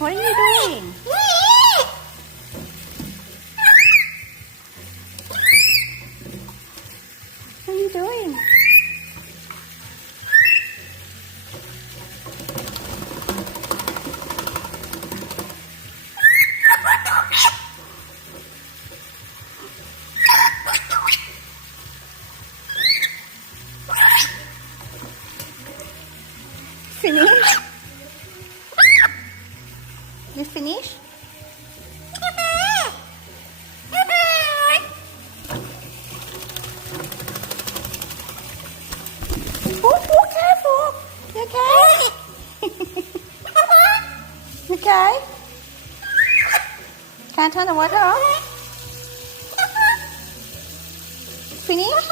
What are you doing? What are you doing? Finish? You finish? Oh, careful! You okay? You okay? Can't turn the water off? Finish?